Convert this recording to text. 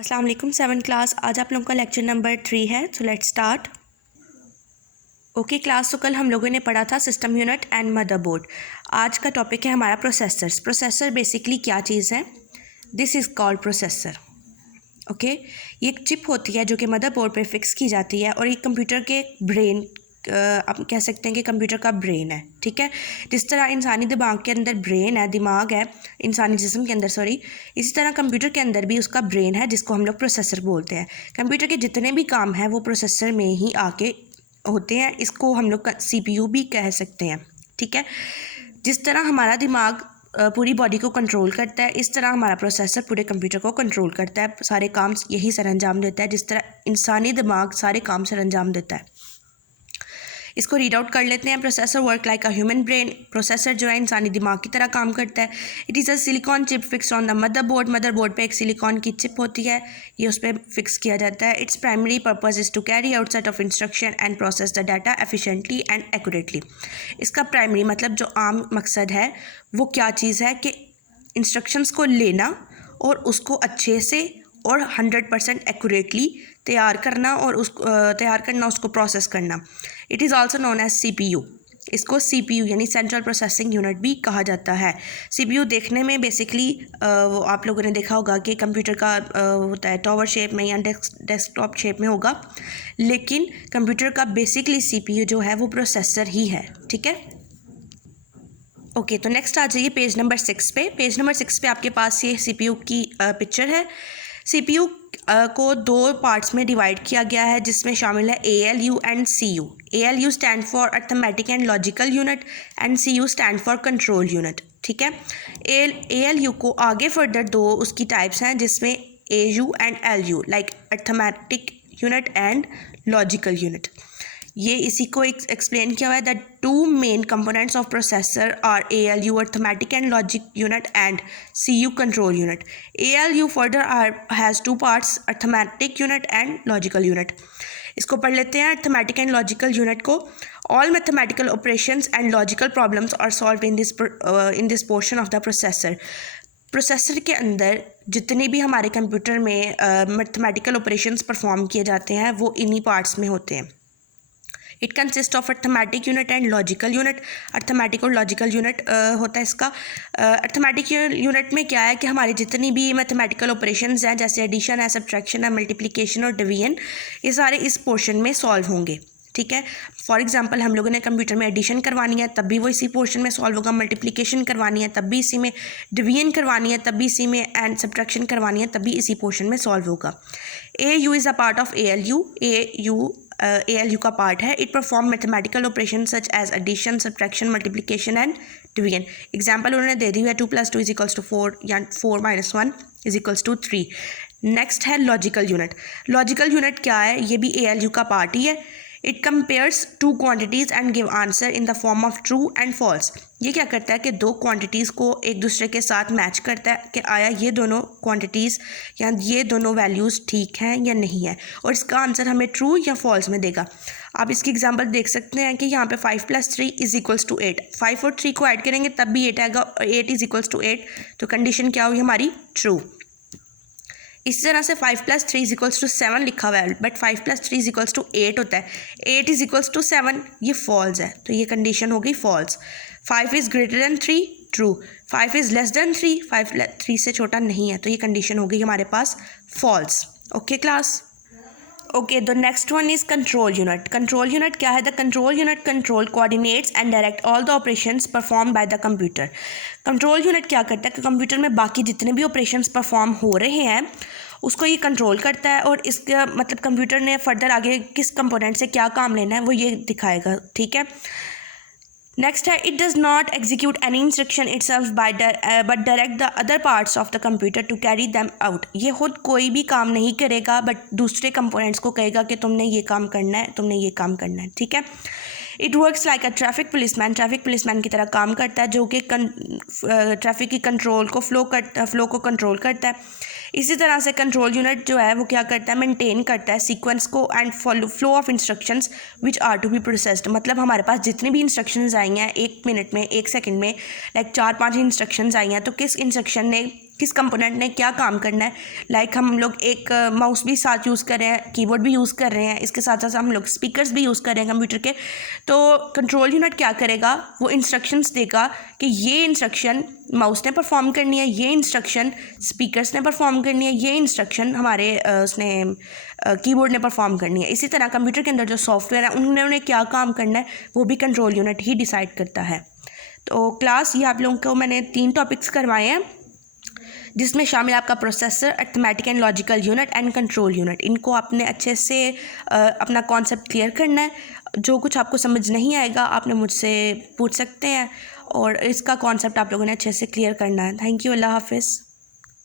अस्सलाम वालेकुम 7th class. आज आप लोगों का लेक्चर नंबर 3 है। So let's start. Okay class, तो कल हम लोगों ने पढ़ा था सिस्टम यूनिट एंड मदरबोर्ड। आज का टॉपिक है हमारा प्रोसेसर्स। प्रोसेसर बेसिकली क्या चीज़ है? This is called processor. Okay, ये एक चिप होती है जो कि मदरबोर्ड पे फिक्स की जाती है और एक कंप्यूटर के ब्रेन, आप कह सकते हैं कि कंप्यूटर का ब्रेन है। ठीक है, जिस तरह इंसानी दिमाग के अंदर ब्रेन है, दिमाग है इंसानी जिस्म के अंदर, सॉरी, इसी तरह कंप्यूटर के अंदर भी उसका ब्रेन है जिसको हम लोग प्रोसेसर बोलते हैं। कंप्यूटर के जितने भी काम हैं वो प्रोसेसर में ही आके होते हैं। इसको हम लोग CPU भी कह सकते हैं। ठीक है, जिस तरह हमारा दिमाग पूरी बॉडी को कंट्रोल करता है, इस तरह हमारा प्रोसेसर पूरे कंप्यूटर को कंट्रोल करता है। सारे काम यही सर अंजाम देता है, जिस तरह इंसानी दिमाग सारे काम सर अंजाम देता है। इसको रीड आउट कर लेते हैं। Processor work like a human brain. Processor जो है इंसानी दिमाग की तरह काम करता है। It is a silicon chip fixed on the motherboard. Motherboard पे एक सिलिकॉन की चिप होती है, ये उस पर फिक्स किया जाता है। Its primary purpose is to carry out set of instruction and process the data efficiently and accurately. इसका प्राइमरी मतलब जो आम मकसद है वो क्या चीज़ है कि इंस्ट्रक्शंस को लेना और उसको अच्छे से और 100% एक्यूरेटली तैयार करना और उसको प्रोसेस करना। It is also known as CPU। इसको CPU यानी सेंट्रल प्रोसेसिंग यूनिट भी कहा जाता है। CPU देखने में बेसिकली वो आप लोगों ने देखा होगा कि कंप्यूटर का होता है टॉवर शेप में या डेस्कटॉप शेप में होगा, लेकिन कंप्यूटर का बेसिकली CPU जो है वो प्रोसेसर ही है। ठीक है, ओके, तो नेक्स्ट आ जाइए पेज नंबर 6 पे। पेज नंबर 6 पे आपके पास ये CPU की पिक्चर है। CPU को दो पार्ट्स में डिवाइड किया गया है जिसमें शामिल है ALU and CU। ALU stand for arithmetic and logical unit and CU stand for control unit. ठीक है, ALU को आगे फर्दर दो उसकी टाइप्स हैं जिसमें AU and LU like arithmetic unit and logical unit. ये इसी को एक्सप्लेन किया हुआ है। The two main components of processor are ALU arithmetic and logic unit and CU control unit. ALU further has two parts, arithmetic unit and logical unit. इसको पढ़ लेते हैं अर्थमेटिक एंड लॉजिकल यूनिट को। All mathematical operations and logical problems are solve in this portion of the processor. Processor के अंदर जितने भी हमारे कंप्यूटर में मैथमेटिकल ऑपरेशंस परफॉर्म किए जाते हैं वो इन्हीं पार्ट्स में होते हैं। It consist of arithmetic unit and logical unit. Arithmetic और लॉजिकल यूनिट होता है इसका। अर्थमेटिक यूनिट में क्या है कि हमारी जितनी भी मैथमेटिकल ऑपरेशंस हैं जैसे एडिशन है, सब्ट्रैक्शन है, मल्टीप्लिकेशन और डिवीजन, ये सारे इस पोर्शन में सॉल्व होंगे। ठीक है, फॉर एग्जांपल हम लोगों ने कंप्यूटर में एडिशन करवानी है तब भी वो इसी पोर्शन में सॉल्व होगा, मल्टीप्लिकेशन करवानी है तब भी इसी में, डिवीजन करवानी है तब भी इसी में, एंड सब्ट्रैक्शन करवानी है तब भी इसी पोर्शन में सॉल्व होगा। AU is a part of ALU। ALU का पार्ट है। It perform mathematical operation such as addition, subtraction, multiplication and division. Example उन्होंने दे दी है 2 + 2 = 4 या 4 - 1 = 3। नेक्स्ट है लॉजिकल यूनिट। लॉजिकल यूनिट क्या है? ये भी ALU का पार्ट ही है। It compares two quantities and give answer in the form of true and false. ये क्या करता है कि दो क्वांटिटीज़ को एक दूसरे के साथ मैच करता है कि आया ये दोनों क्वांटिटीज़ या ये दोनों वैल्यूज़ ठीक हैं या नहीं है, और इसका आंसर हमें ट्रू या फॉल्स में देगा। आप इसकी एग्जांपल देख सकते हैं कि यहाँ पे 5 + 3 = 8। 5 और 3 को ऐड करेंगे तब भी 8 आएगा, 8 = 8, तो कंडीशन क्या हुई हमारी? ट्रू। इसी तरह से 5 + 3 = 7 लिखा हुआ है, बट 5 + 3 = 8 होता है। 8 = 7, ये फॉल्स है, तो ये कंडीशन हो गई false. 5 is greater than 3, true. 5 is less than 3, 5 3 से छोटा नहीं है, तो ये कंडीशन हो गई हमारे पास false. Okay class, okay, the next one is control unit. Control unit क्या है? The control unit control, coordinates and direct all the operations perform by the computer. Control unit क्या करता है कि कंप्यूटर में बाकी जितने भी ऑपरेशंस परफॉर्म हो रहे हैं उसको ये कंट्रोल करता है, और इसका मतलब कंप्यूटर ने फर्दर आगे किस कंपोनेंट से क्या काम लेना है वो ये दिखाएगा। ठीक है, नेक्स्ट है it does not execute any instruction itself but direct the other parts of the computer to carry them out. ये खुद कोई भी काम नहीं करेगा बट दूसरे कंपोनेंट्स को कहेगा कि तुमने ये काम करना है, तुमने ये काम करना है। ठीक है, it works like a traffic policeman. Traffic policeman की तरह काम करता है जो कि ट्रैफिक की कंट्रोल को फ्लो को कंट्रोल करता है। इसी तरह से कंट्रोल यूनिट जो है वो क्या करता है? मेंटेन करता है सीक्वेंस को and flow of instructions which are to be processed. मतलब हमारे पास जितनी भी इंस्ट्रक्शंस आई हैं 1 मिनट में, 1 सेकंड में, लाइक 4-5 इंस्ट्रक्शंस आई हैं, तो किस इंस्ट्रक्शन ने किस कंपोनेंट ने क्या काम करना है। लाइक हम लोग एक माउस भी साथ यूज़ कर रहे हैं, कीबोर्ड भी यूज़ कर रहे हैं, इसके साथ साथ हम लोग स्पीकर्स भी यूज़ कर रहे हैं कंप्यूटर के। तो कंट्रोल यूनिट क्या करेगा, वो इंस्ट्रक्शंस देगा कि ये इंस्ट्रक्शन माउस ने परफॉर्म करनी है, ये इंस्ट्रक्शन स्पीकर्स ने परफॉर्म करनी है, ये इंस्ट्रक्शन हमारे उसने कीबोर्ड ने परफॉर्म करनी है। इसी तरह कंप्यूटर के अंदर जो सॉफ्टवेयर है उन्हें क्या काम करना है वो भी कंट्रोल यूनिट ही डिसाइड करता है। तो क्लास ये आप लोगों को मैंने 3 टॉपिक्स करवाए हैं, जिसमें शामिल आपका processor, arithmetic and logical unit and control unit. इनको आपने अच्छे से अपना कॉन्सेप्ट क्लियर करना है। जो कुछ आपको समझ नहीं आएगा आपने मुझसे पूछ सकते हैं, और इसका कॉन्सेप्ट आप लोगों ने अच्छे से क्लियर करना है। थैंक यू, अल्लाह हाफिज़।